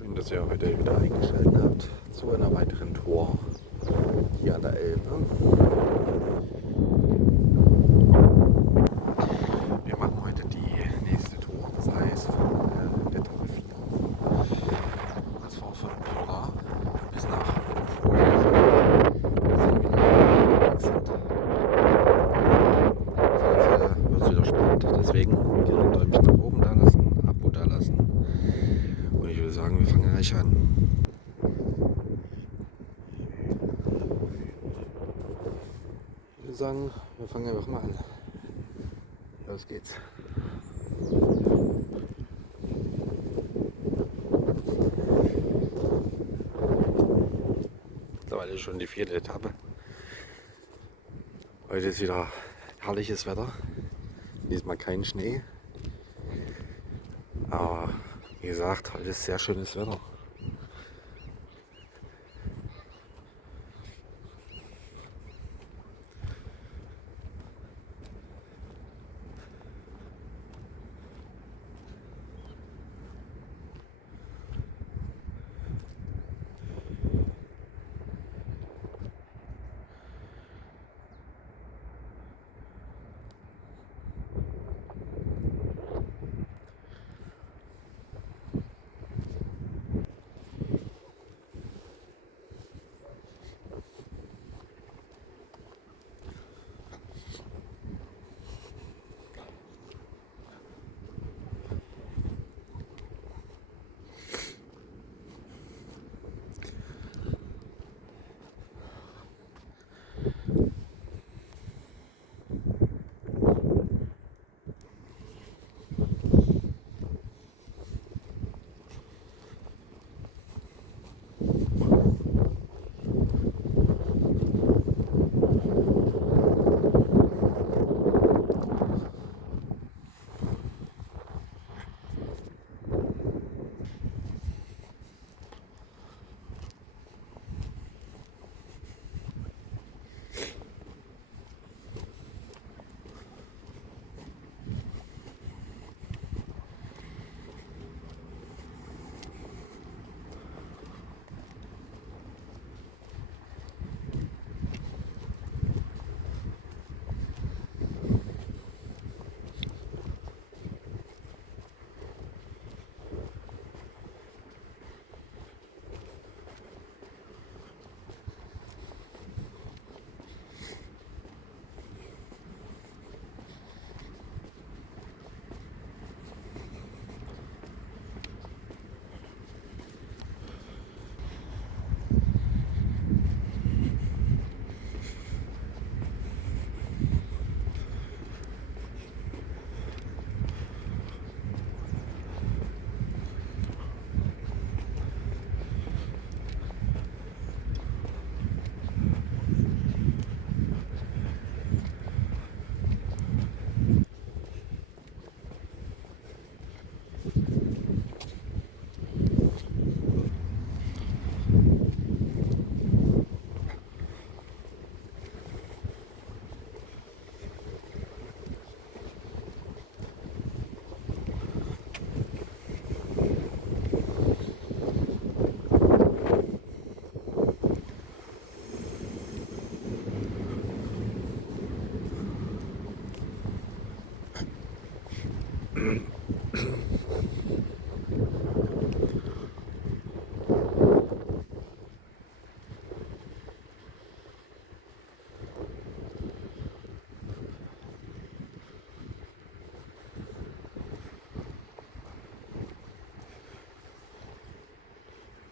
Schön, dass ihr heute wieder eingeschaltet habt zu einer weiteren Tour hier an der Elbe. Wir machen heute die nächste Tour, das heißt von der Etappe 4. Das war von Pyrna bis nach Fulda. Wir sehen, wie lange wir unterwegs sind. Auf alle Fälle wird es wieder spannend, deswegen gerne ein Däumchen nach oben da lassen, ein Abo da lassen. Und ich würde sagen, wir fangen gleich an. Ich würde sagen, wir fangen einfach mal an. Los geht's. Mittlerweile schon die 4. Etappe. Heute ist wieder herrliches Wetter. Diesmal kein Schnee. Aber wie gesagt, heute ist sehr schönes Wetter.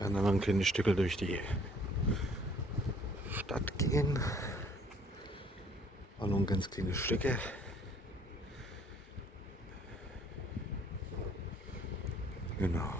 Wir werden dann noch ein kleines Stück durch die Stadt gehen. Auch noch ein ganz kleines Stücke. Genau.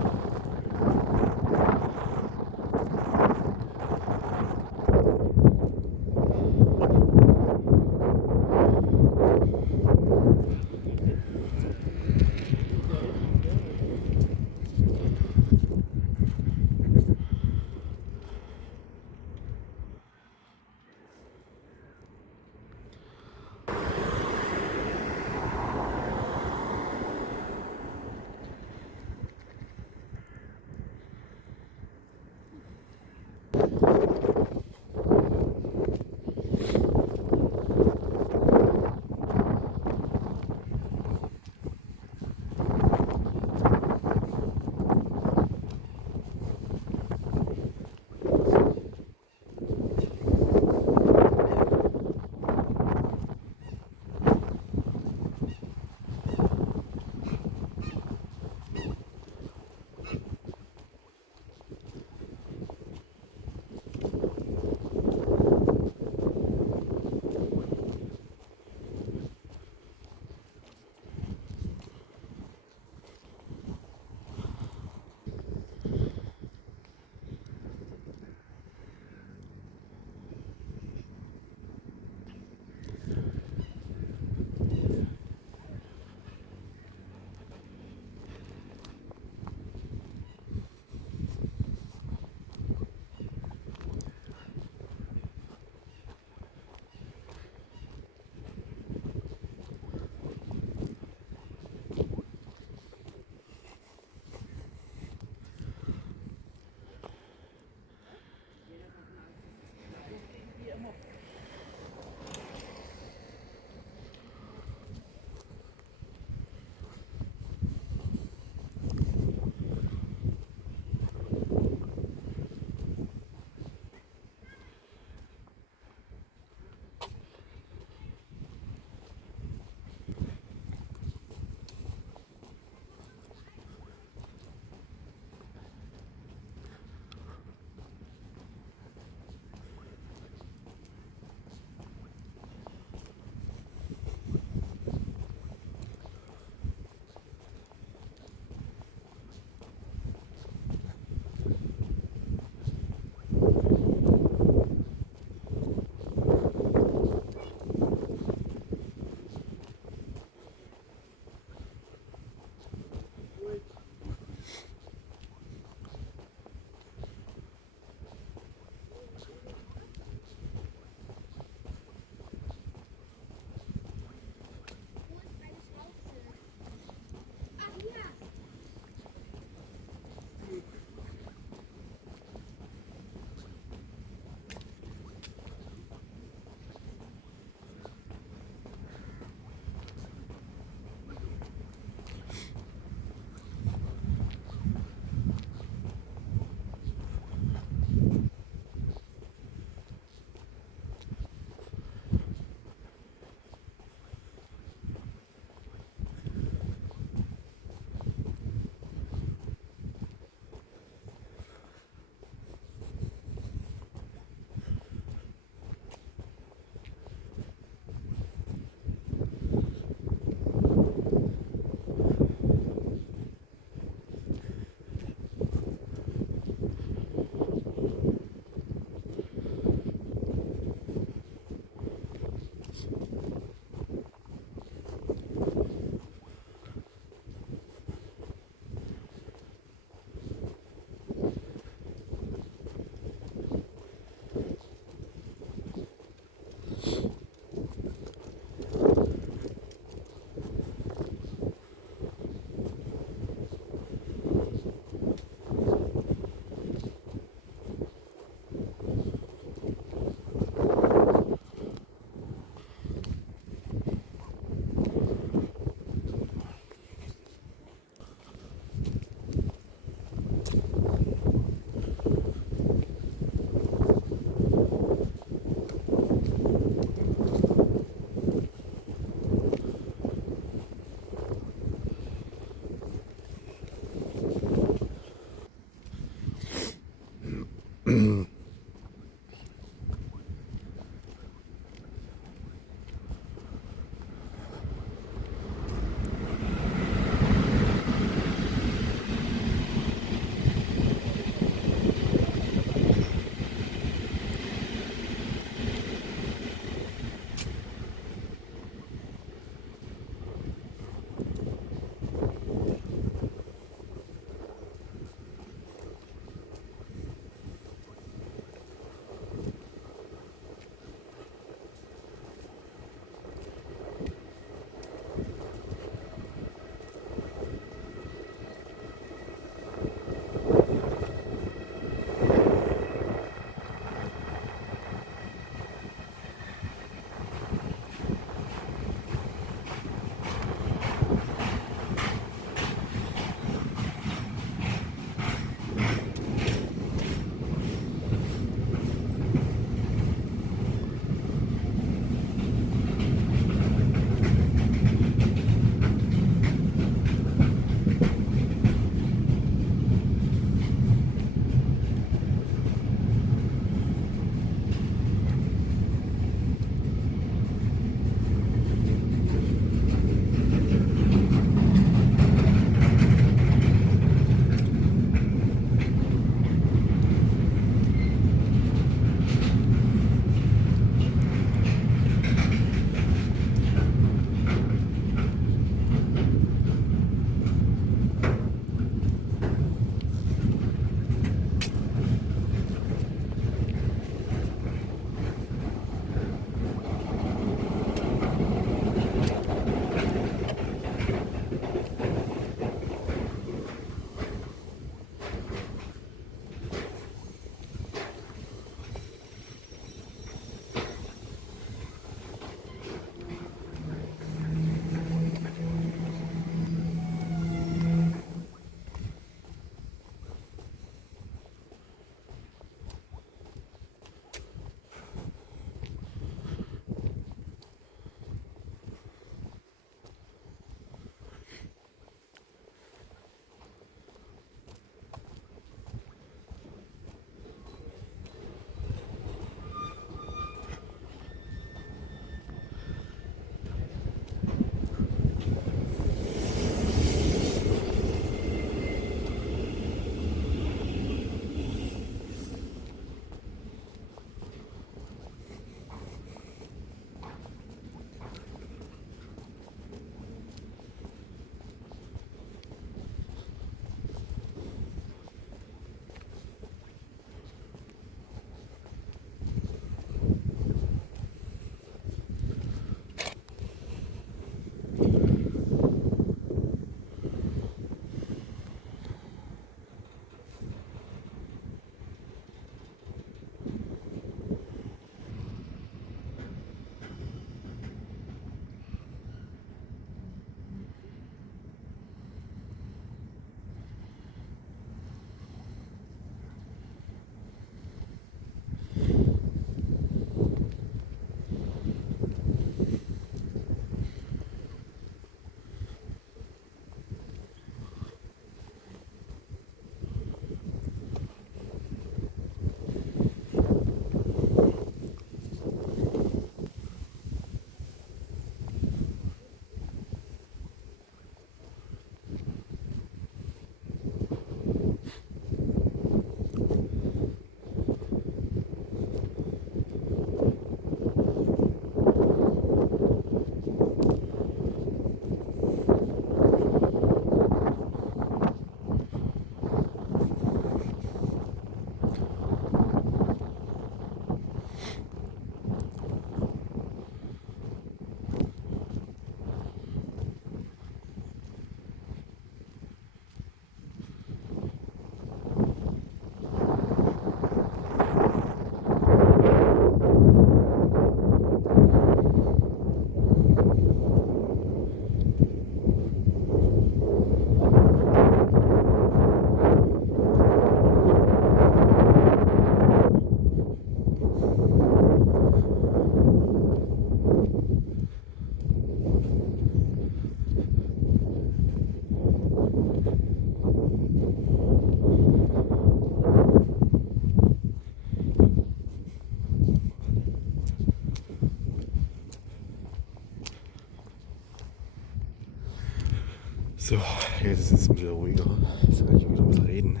So, jetzt ist es ein bisschen ruhiger. Jetzt kann ich wieder ein bisschen reden.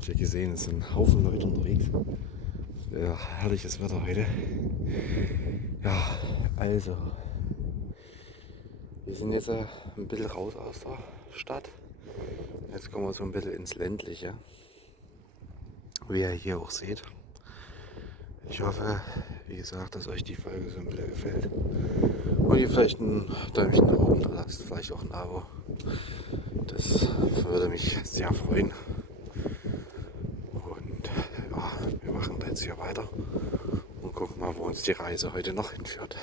Ich habe gesehen, es sind ein Haufen Leute unterwegs. Ja, herrliches Wetter heute. Ja, also, wir sind jetzt ein bisschen raus aus der Stadt. Jetzt kommen wir so ein bisschen ins Ländliche, wie ihr hier auch seht. Ich hoffe, wie gesagt, dass euch die Folge so ein bisschen gefällt. Und ihr vielleicht ein Däumchen nach oben da lasst, vielleicht auch ein Abo. Das würde mich sehr freuen. Und ja, wir machen da jetzt hier weiter und gucken mal, wo uns die Reise heute noch hinführt.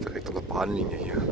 Direkt an der Bahnlinie hier.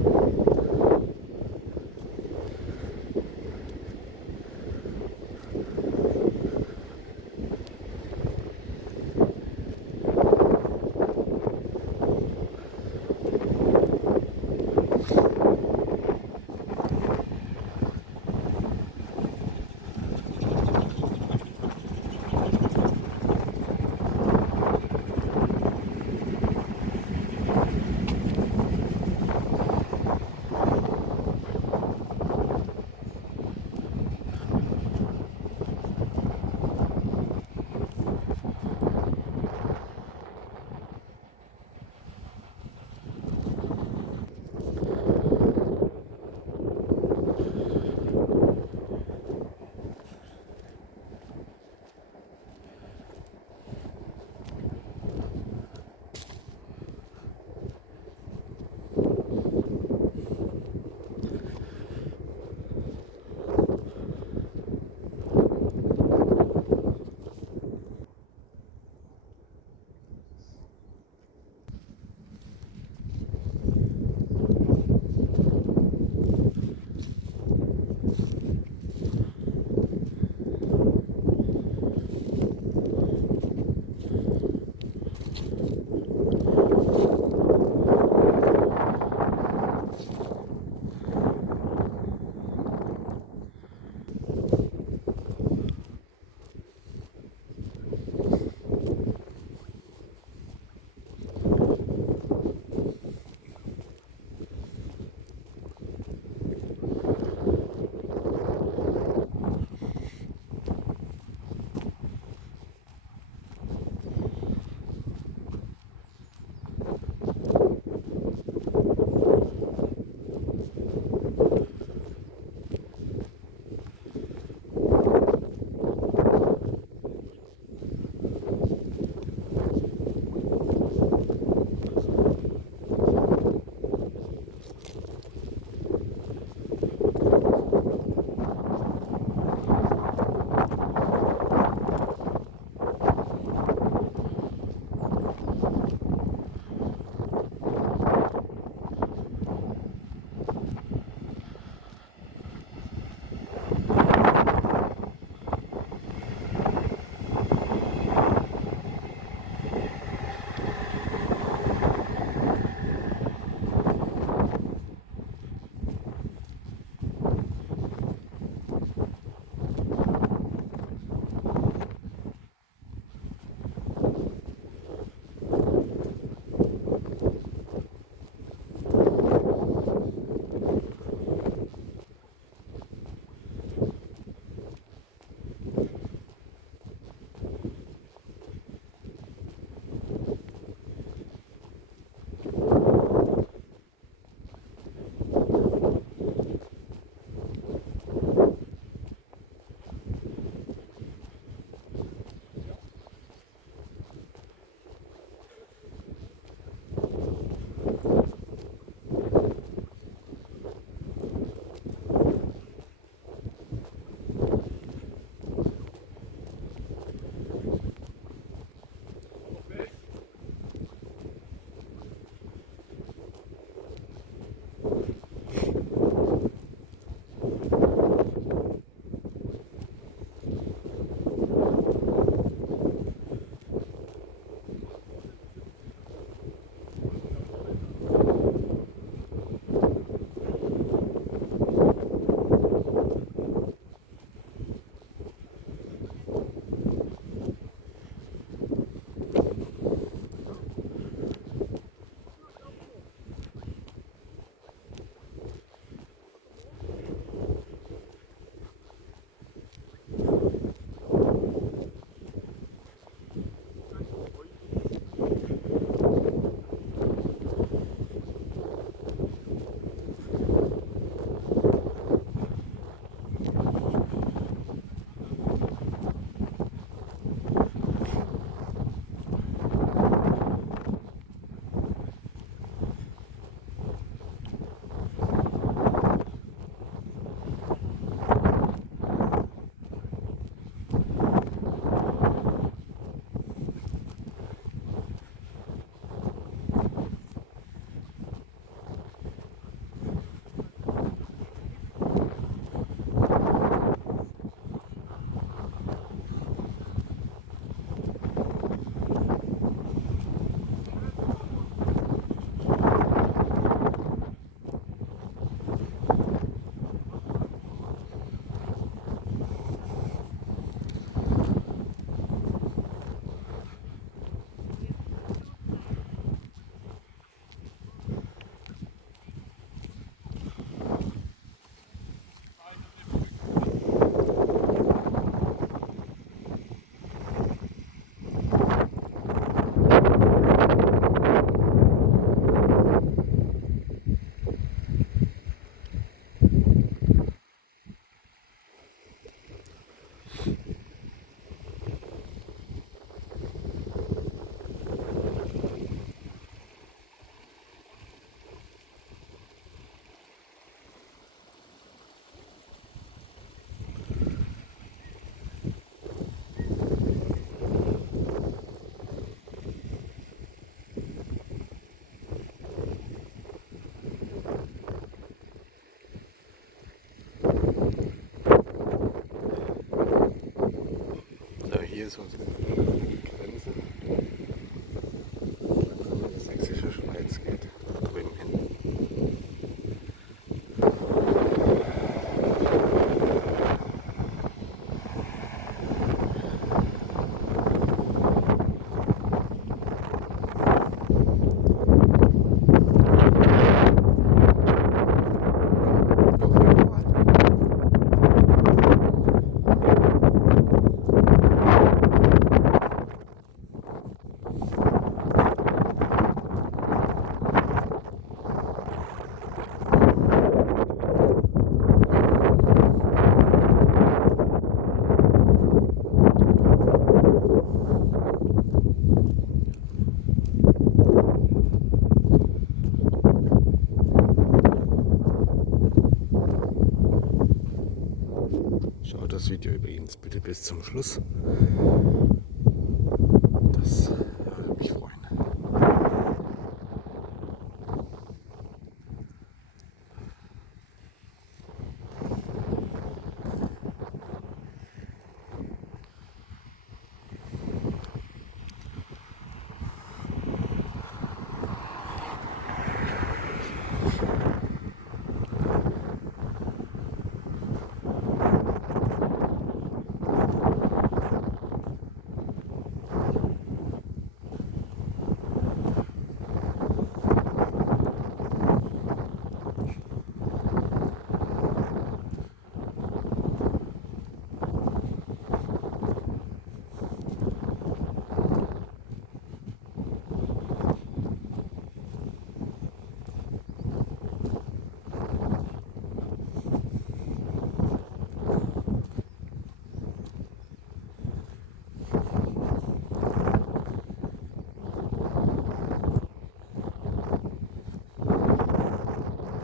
hier ist unsere Grenze. Langsam in die sächsische Schweiz geht. Da drüben hin. Schaut das Video übrigens bitte bis zum Schluss. Das würde mich freuen.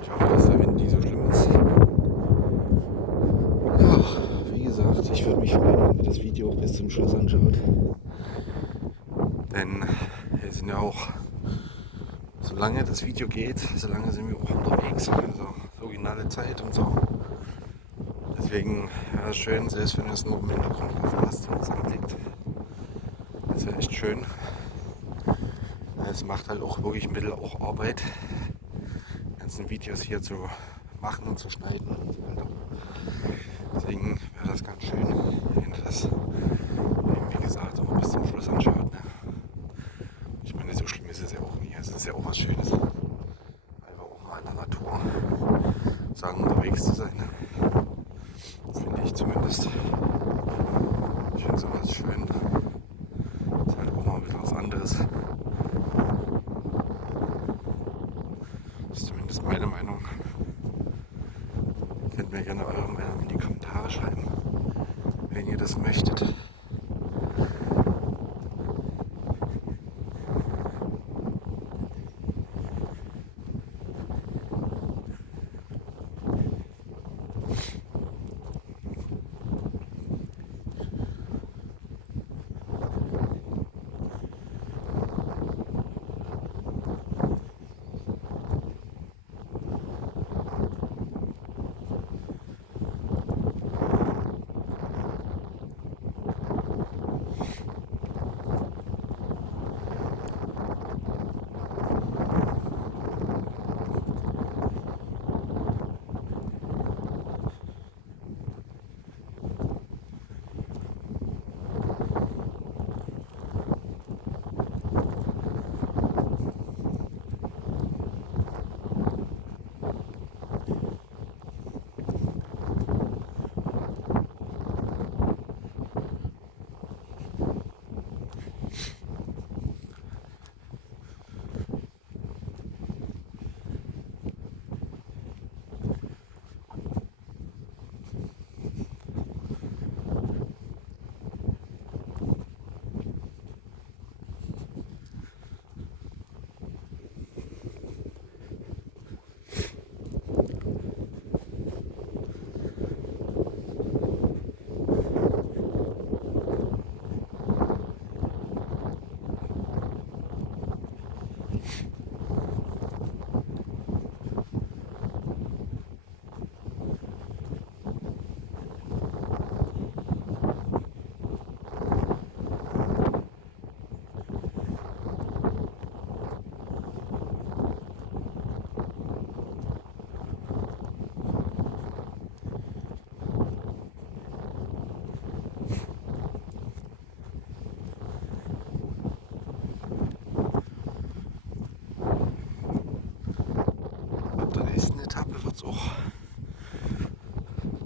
Ich hoffe, dass der Wind nicht so schlimm ist. Ja, wie gesagt, ich würde mich freuen, wenn ihr das Video auch bis zum Schluss anschaut. Denn wir sind ja auch, solange das Video geht, solange sind wir auch unterwegs. Also originale Zeit und so. Deswegen wäre es schön, selbst wenn ihr es nur im Hintergrund laufen lasst und es anklickt. Das wäre echt schön. Es macht halt auch wirklich ein bisschen auch Arbeit, ganzen Videos hier zu machen und zu schneiden und so weiter. Deswegen wäre das ganz schön, wenn ihr das, wie gesagt, immer bis zum Schluss anschaut. Ne? Ich meine, so schlimm ist es ja auch nie. Es ist ja auch was Schönes. Einfach auch mal in der Natur sagen, unterwegs zu sein. Ne? Finde ich zumindest. Ich finde sowas schön. Ist halt auch mal ein bisschen was anderes. Das ist zumindest meine Meinung. Ihr könnt mir gerne eure Meinung in die Kommentare schreiben, wenn ihr das möchtet.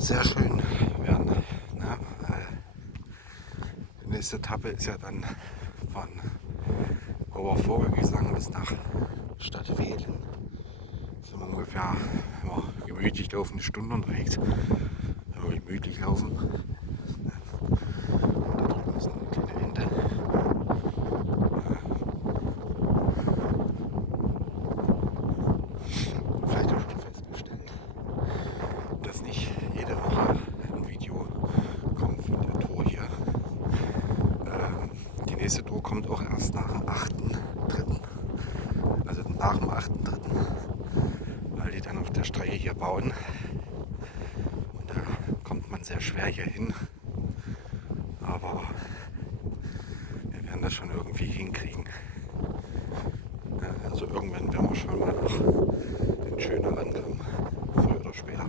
sehr schön werden. Ne? Die nächste Etappe ist ja dann von Obervogelgesang bis nach Stadtwehlen. Sind wir ungefähr gemütlich laufen, eine Stunde unterwegs. Aber gemütlich laufen. Da drüben ist noch eine kleine Winde. Vielleicht auch schon festgestellt, dass nicht jede Woche ein Video kommt von der Tour hier. Die nächste Tour kommt auch erst nach dem 8.3. Also nach dem 8.3. Weil die dann auf der Strecke hier bauen. Und da kommt man sehr schwer hier hin. Aber wir werden das schon irgendwie hinkriegen. Also irgendwann werden wir schon mal nach den Schöner ankommen. Früher oder später.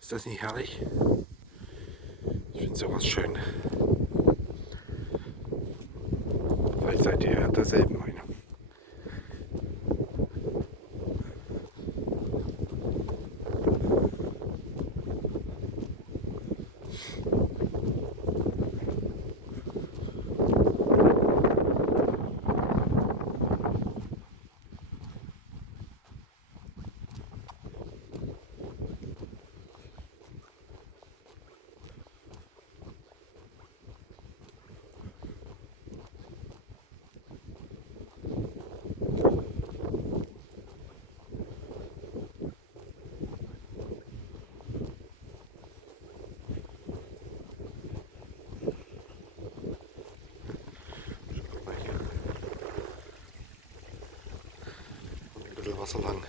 Ist das nicht herrlich? Ich finde sowas schön. Vielleicht seid ihr ja derselben Meinung. Wasser lang.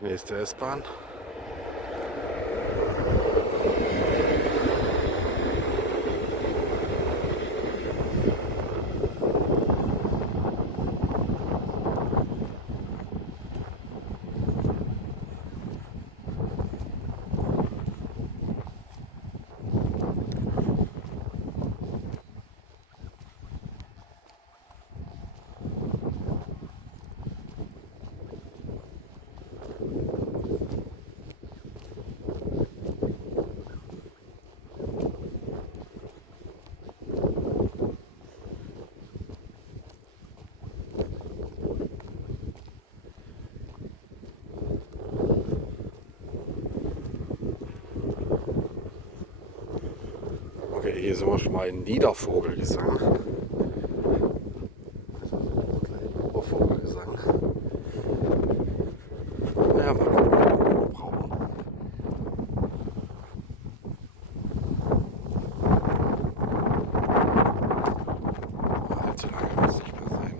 Nächste S-Bahn. Okay, hier sind wir schon mal in Niedervogelgesang. Obervogelgesang. Ja, mal gucken, wie lange wir brauchen. Allzu lange wird es nicht mehr sein.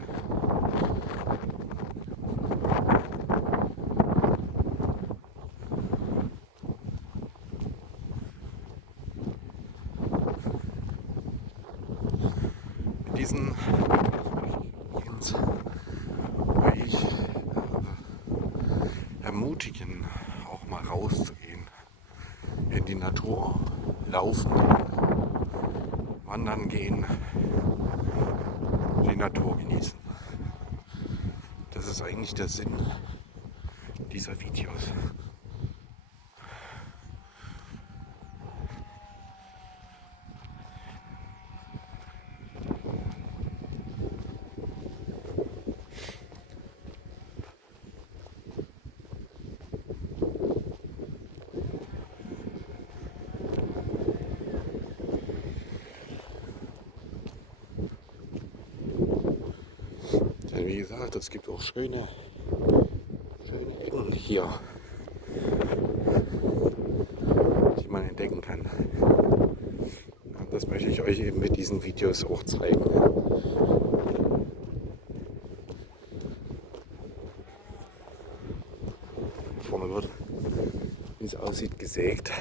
In diesen übrigens euch ermutigen, auch mal rauszugehen, in die Natur, laufen gehen, wandern gehen, die Natur genießen. Das ist eigentlich der Sinn dieser Videos. Denn wie gesagt, es gibt auch schöne Ecken hier, die man entdecken kann. Und das möchte ich euch eben mit diesen Videos auch zeigen. Vorne wird, wie es aussieht, gesägt.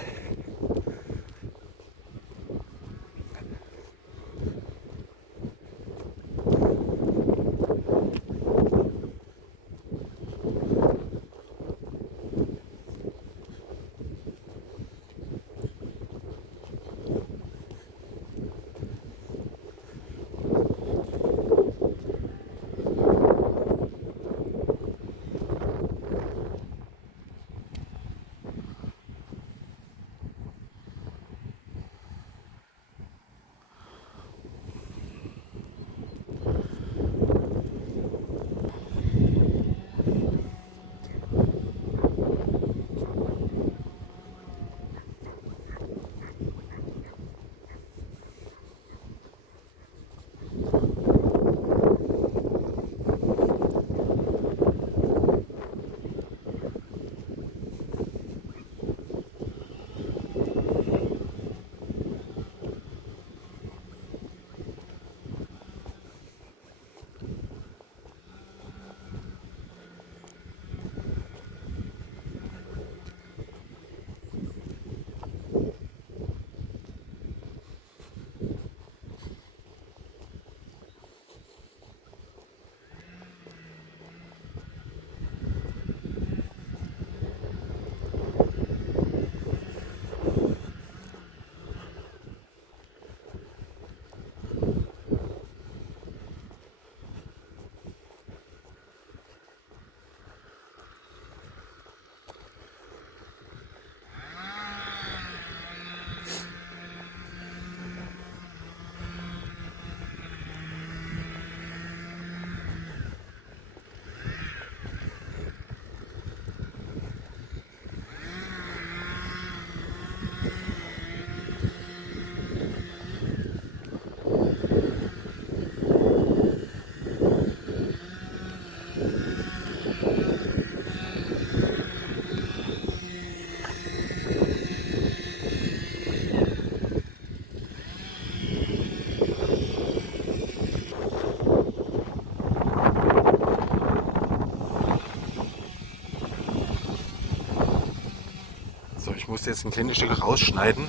ich musste jetzt ein kleines Stück rausschneiden,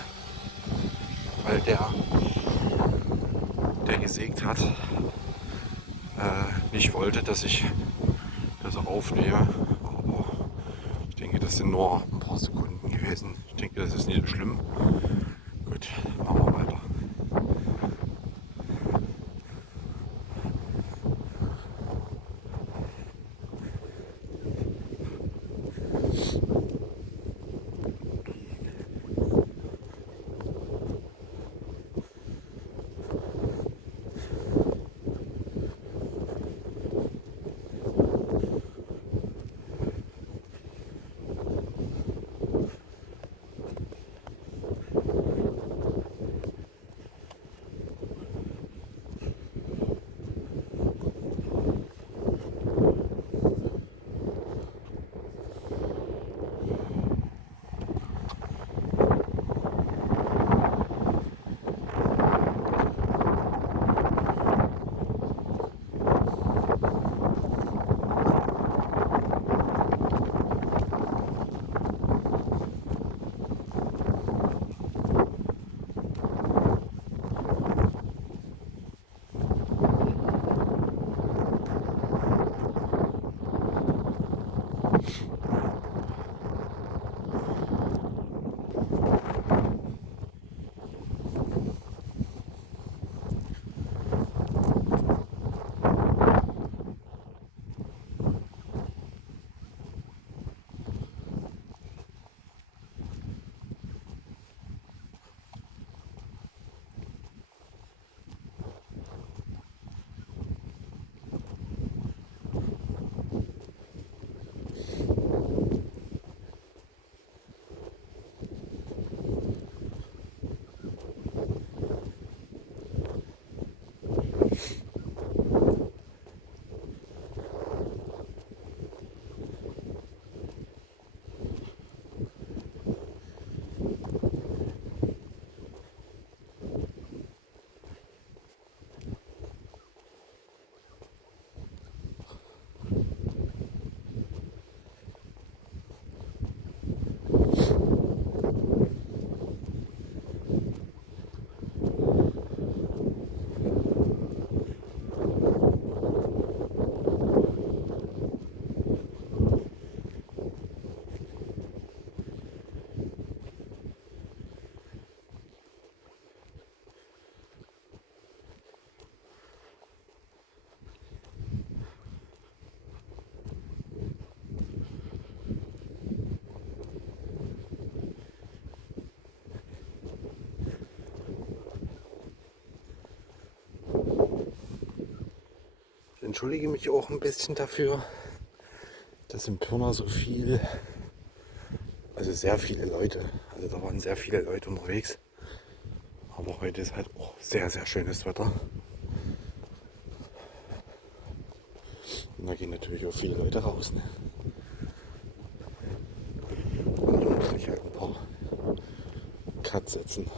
weil der gesägt hat, nicht wollte, dass ich das aufnehme. Aber ich denke, das sind nur ein paar Sekunden gewesen. Ich denke, das ist nicht so schlimm. Gut, machen wir weiter. Ich entschuldige mich auch ein bisschen dafür, dass in Pirna so viel, also sehr viele Leute, also da waren sehr viele Leute unterwegs. Aber heute ist halt auch sehr, sehr schönes Wetter. Und da gehen natürlich auch viele Leute raus. Ne? Und da muss ich halt ein paar Cuts setzen.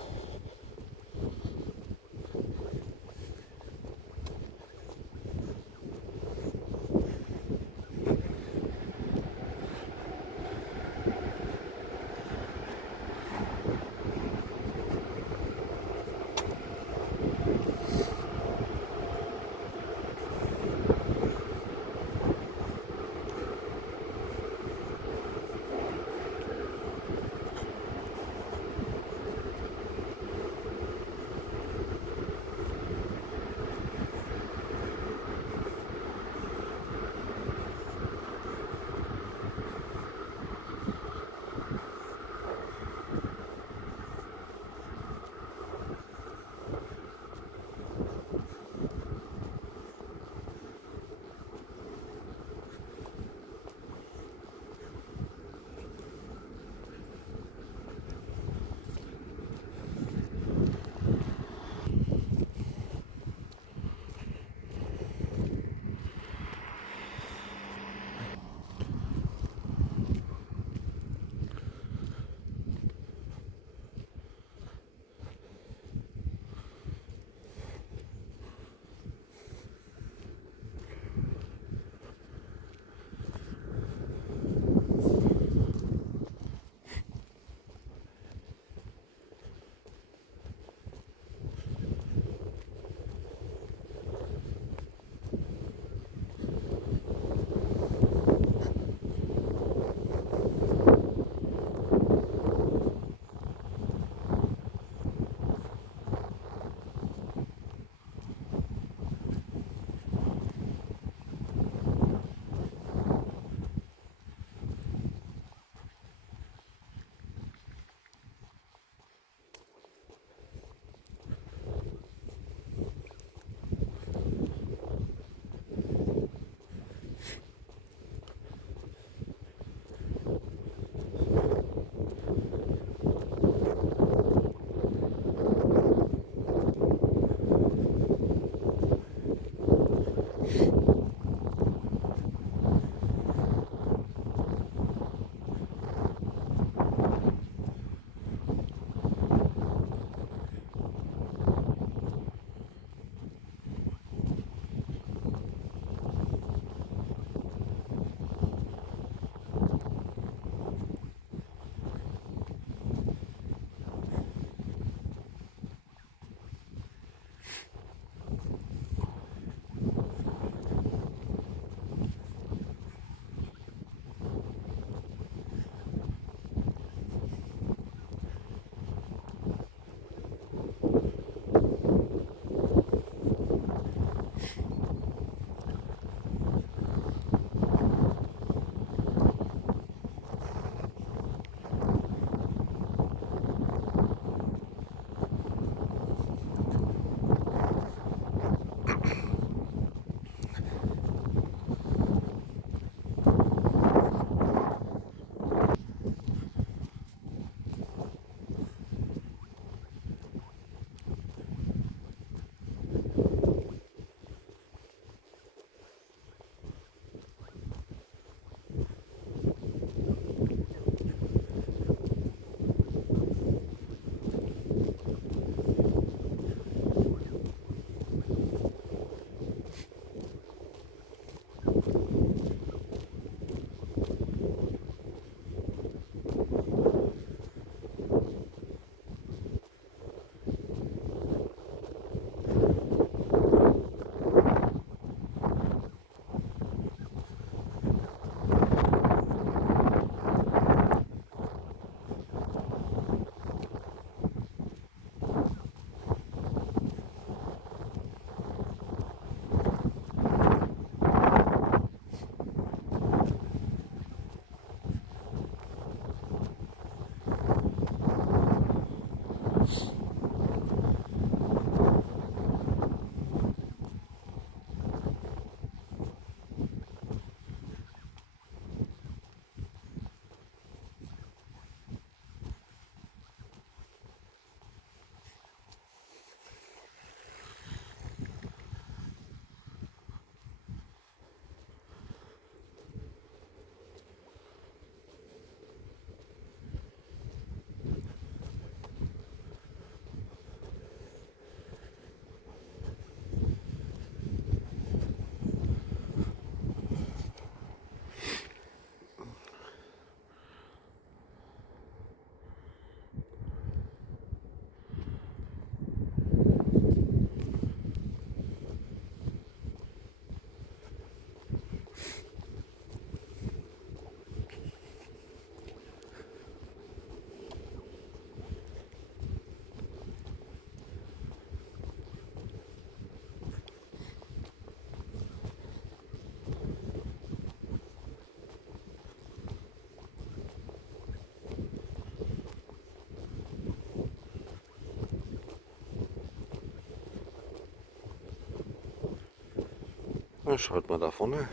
Na, schaut mal da vorne.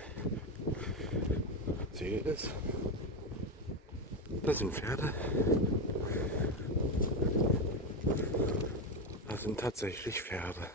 Seht ihr das? Das sind Pferde. Das sind tatsächlich Pferde.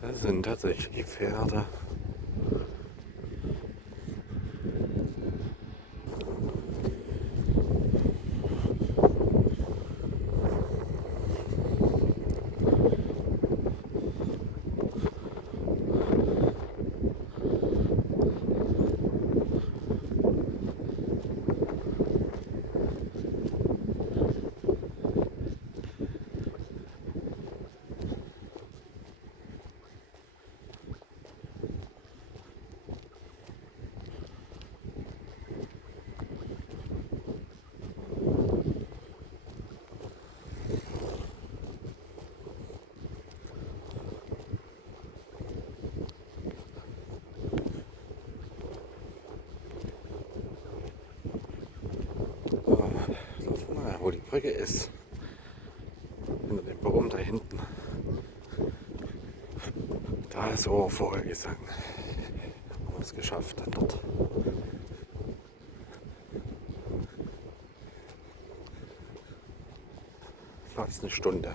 Das sind tatsächlich Pferde. Wo die Brücke ist, hinter dem Baum da hinten, da ist Ohrvogelsang. Haben wir es geschafft dann dort. Fast eine Stunde.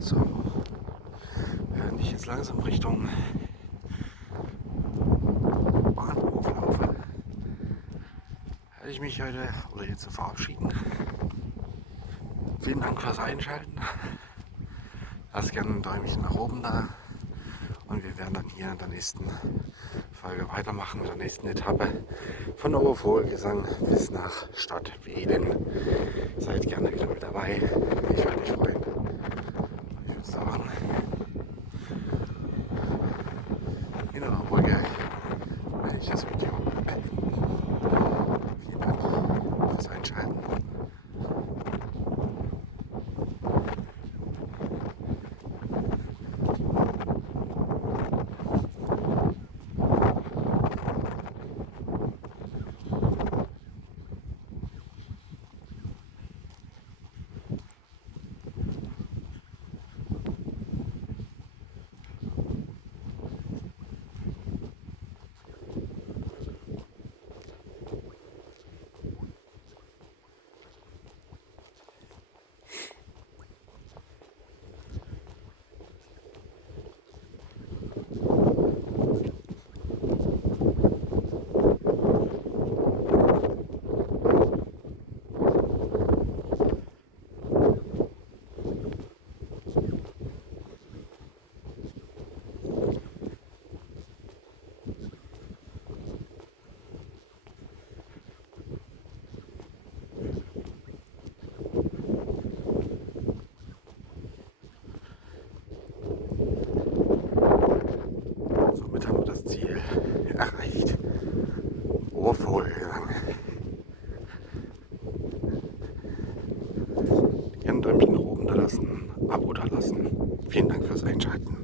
So, während ich jetzt langsam Richtung Bahnhof laufe, werde ich mich heute oder jetzt verabschieden. Vielen Dank fürs Einschalten. Lasst gerne ein Däumchen nach oben da und wir werden dann hier in der nächsten Folge weitermachen mit der nächsten Etappe von Obervogelsang bis nach Stadtweden. Seid gerne wieder mit dabei. Ich würde mich freuen. Ich würde sagen, in einer Brücke werde ich das Video beenden. Vielen Dank fürs Einschalten. Abo da lassen. Vielen Dank fürs Einschalten.